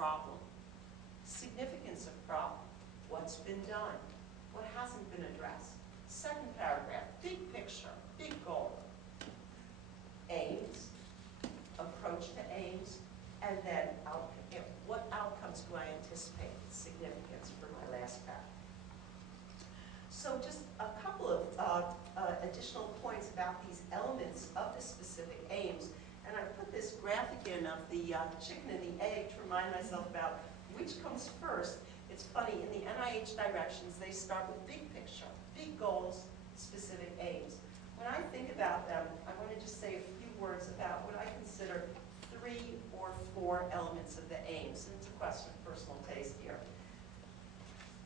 problem. Significance of problem. What's been done? What hasn't been addressed? Second paragraph, big picture, big goal. Aims, approach to aims, and then what outcomes do I anticipate significance for my last paragraph. So just a couple of additional points about these elements of the specific aims. And I put this graphic in of the chicken and the egg to remind myself about which comes first. It's funny, in the NIH directions, they start with big picture, big goals, specific aims. When I think about them, I want to just say a few words about what I consider 3 or 4 elements of the aims. And it's a question of personal taste here.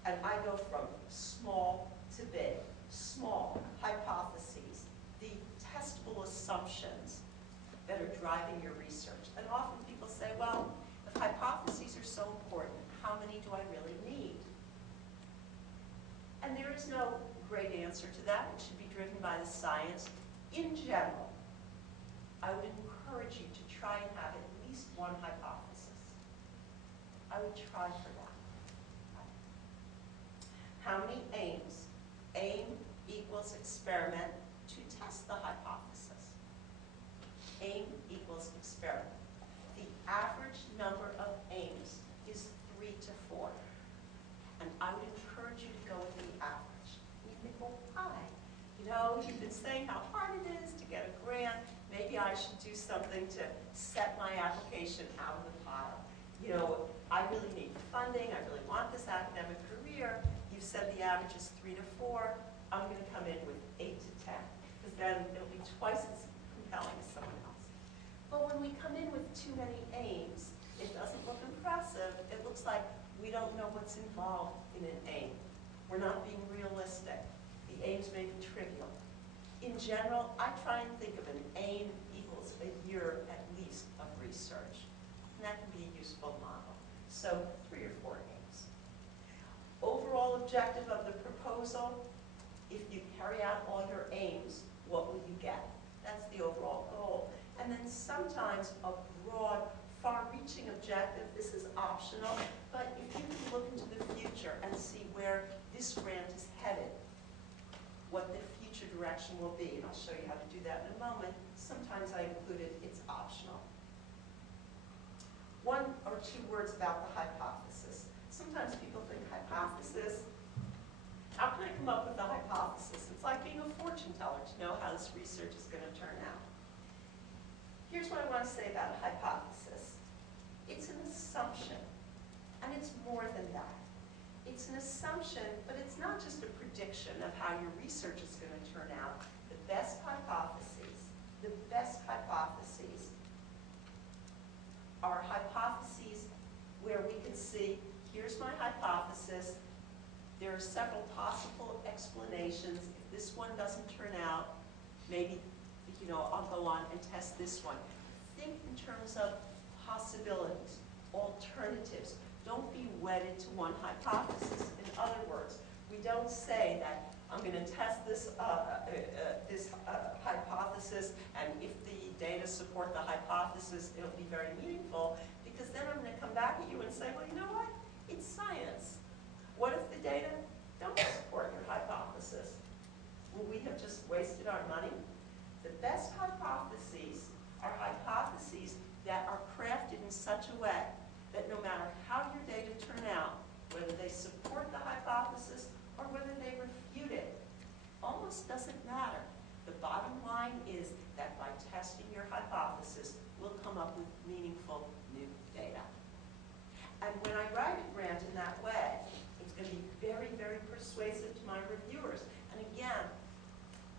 And I go from small to big. Small, hypotheses, the testable assumptions that are driving your research. And often people say, well, if hypotheses are so important, how many do I really need? And there is no great answer to that. It should be driven by the science. In general, I would encourage you to try and have at least one hypothesis. I would try for that. How many aims? Aim equals experiment to test the hypothesis. Aim equals experiment. The average number of aims is 3 to 4. And I would encourage you to go with the average. And you think, well, why? You know, you've been saying how hard it is to get a grant. Maybe I should do something to set my application out of the pile. You know, I really need funding. I really want this academic career. You've said the average is 3 to 4. I'm going to come in with 8 to 10, because then it'll be twice as compelling as someone else. But when we come in with too many aims, it doesn't look impressive. It looks like we don't know what's involved in an aim. We're not being realistic. The aims may be trivial. In general, I try and think of an aim equals a year at least of research. And that can be a useful model. So 3 or 4 aims. Overall objective of the proposal, if you carry out all your aims, what will you get? That's the overall goal. And then sometimes a broad, far-reaching objective, this is optional, but if you can look into the future and see where this grant is headed, what the future direction will be, and I'll show you how to do that in a moment. Sometimes I included it's optional. 1 or 2 words about the hypothesis. Sometimes people think hypothesis, how can I come up with a hypothesis? It's like being a fortune teller to know how this research is going to turn out. Here's what I want to say about a hypothesis. It's an assumption, and it's more than that. It's an assumption, but it's not just a prediction of how your research is going to turn out. The best hypotheses are hypotheses where we can see, here's my hypothesis. There are several possible explanations. If this one doesn't turn out, maybe I'll go on and test this one. Think in terms of possibilities, alternatives. Don't be wedded to one hypothesis. In other words, we don't say that I'm going to test this hypothesis, and if the data support the hypothesis, it'll be very meaningful, because then I'm going to come back at you and say, well, you know what? It's science. What if the data don't support your hypothesis? Will we have just wasted our money? The best hypotheses are hypotheses that are crafted in such a way that no matter how your data turn out, whether they support the hypothesis or whether they refute it, almost doesn't matter. The bottom line is that by testing your hypothesis, we'll come up with meaningful new data. And when I write a grant in that way, it's going to be very, very persuasive to my reviewers. And again,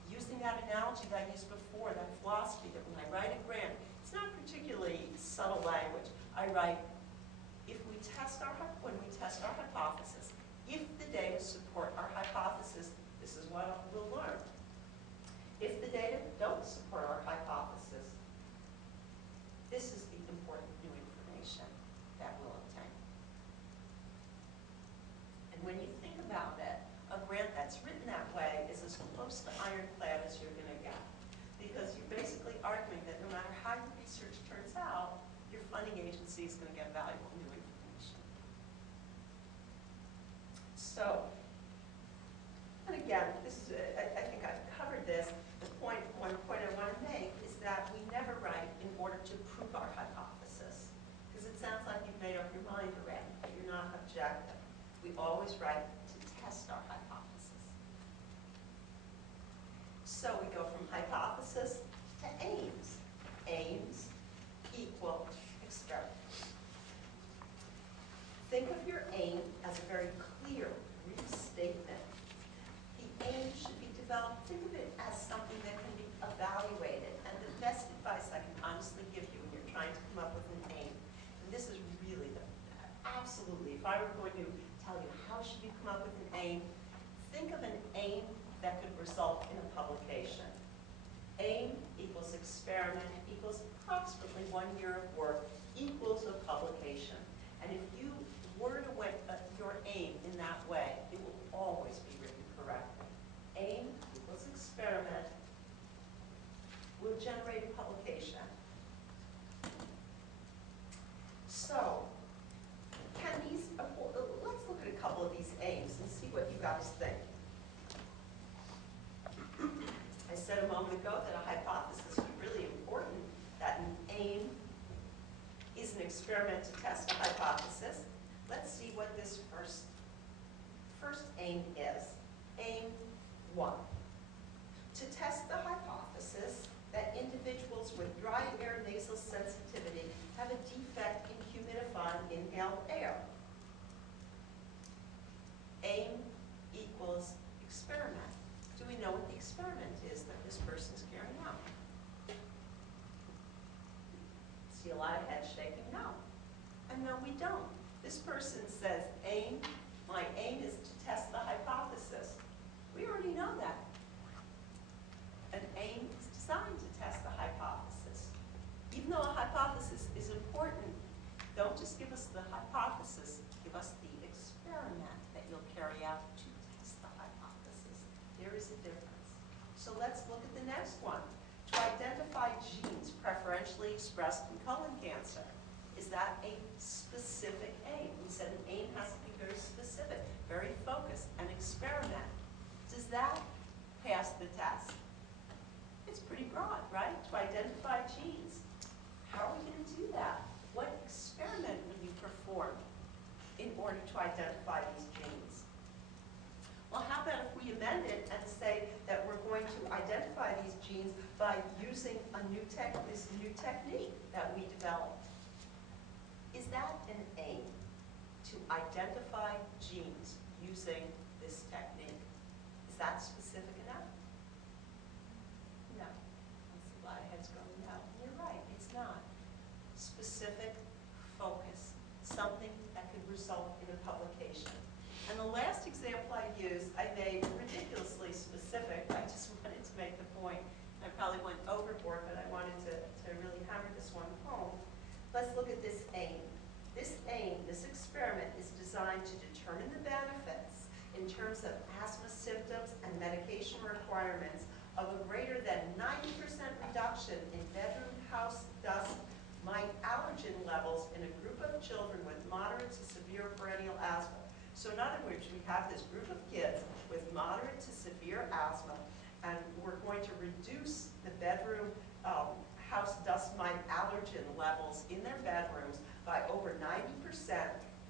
using that analogy that I used before, that philosophy that when I write a grant, it's not particularly subtle language. I write, when we test our hypothesis, if the data support our hypothesis, this is what we'll learn. If the data don't support our hypothesis, this is the important new information that we'll obtain. And when you think about it, a grant that's written that way is as close to ironclad as you're going to get. Because you're basically arguing that no matter how your research turns out, your funding agency is going to get valuable new information. So, and again, this is, I think I've covered this. One point I want to make is that we never write in order to prove our hypothesis, because it sounds like you've made up your mind already, that you're not objective. We always write to test our hypothesis. So we go from hypothesis to aims. Aims equal experiment. Think of your aim as a very clear restatement. The aim should be developed. Think of it as something that can be evaluated. And the best advice I can honestly give you when you're trying to come up with an aim, and this is really absolutely, if I were going to tell you how should you come up with an aim, think of an aim that could result in a publication. Aim equals experiment equals approximately 1 year of work equals a publication. And if you word your aim in that way, it will always be written correctly. Aim equals experiment will generate a publication. So, let's look at a couple of these aims and see what you guys think. I said a moment ago that a hypothesis is really important, that an aim is an experiment to test a hypothesis. Let's see what this first aim is. Aim 1. To test the hypothesis that individuals with dry air nasal sensitivity have a defect in humidifying inhaled air. Aim equals experiment. Do we know what the experiment is that this person's carrying out? See a lot of head shaking? No. And no, we don't. This person says, my aim is to test the hypothesis. We already know that. An aim is designed to test the hypothesis. Even though a hypothesis is important, don't just give us the hypothesis, give us the experiment that you'll carry out to test the hypothesis. There is a difference. So let's look at the next one. To identify genes preferentially expressed in colon cancer. Is that a specific aim? We said an aim has to be very specific, very focused, an experiment. Does that pass the test? It's pretty broad, right? To identify genes. How are we going to do that? What experiment would you perform in order to identify these genes? Well, how about if we amend it and say that we're going to identify these genes by using this new technique that we developed? Is that an aim, to identify genes using this technique? Is that specific enough? No. I see a lot of heads going, no. You're right, it's not. Specific, focus, something that could result in a publication. And the last example I used, I made ridiculously specific. I just wanted to make the point. I probably went overboard, but I wanted to really hammer this one home. Let's look at this aim. This aim, this experiment, is designed to determine the benefits in terms of asthma symptoms and medication requirements of a greater than 90% reduction in bedroom house dust mite allergen levels in a group of children with moderate to severe perennial asthma. So in other words, we have this group of kids with moderate to severe asthma, and we're going to reduce the bedroom house dust mite allergen levels in their bedrooms by over 90%,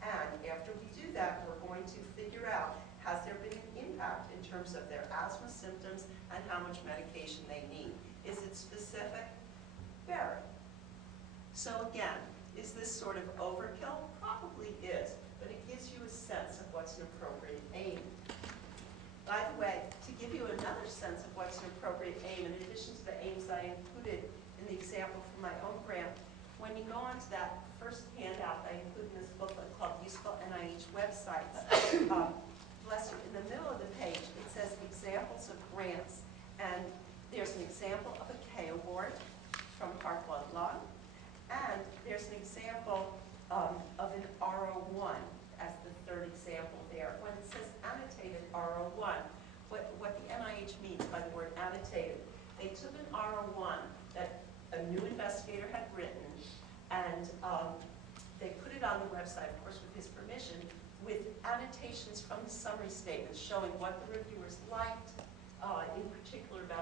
and after we do that, we're going to figure out, has there been an impact in terms of their asthma symptoms and how much medication they need? Is it specific? Very. So again, is this sort of overkill? Probably is, but it gives you a sense of what's an appropriate aim. By the way, to give you another sense of what's an appropriate aim, in addition to the aims I included in the example from my own grant, when you go on to that first handout I include in this booklet called Useful NIH Websites, bless you, in the middle of the page it says examples of grants, and there's an example of a K award from Heart, Blood, Lung, and there's an example of an R01 as the third example there. When it says annotated R01, what the NIH means by the word annotated, they took an R01 that a new investigator had written, and they put it on the website, of course with his permission, with annotations from the summary statements showing what the reviewers liked, in particular about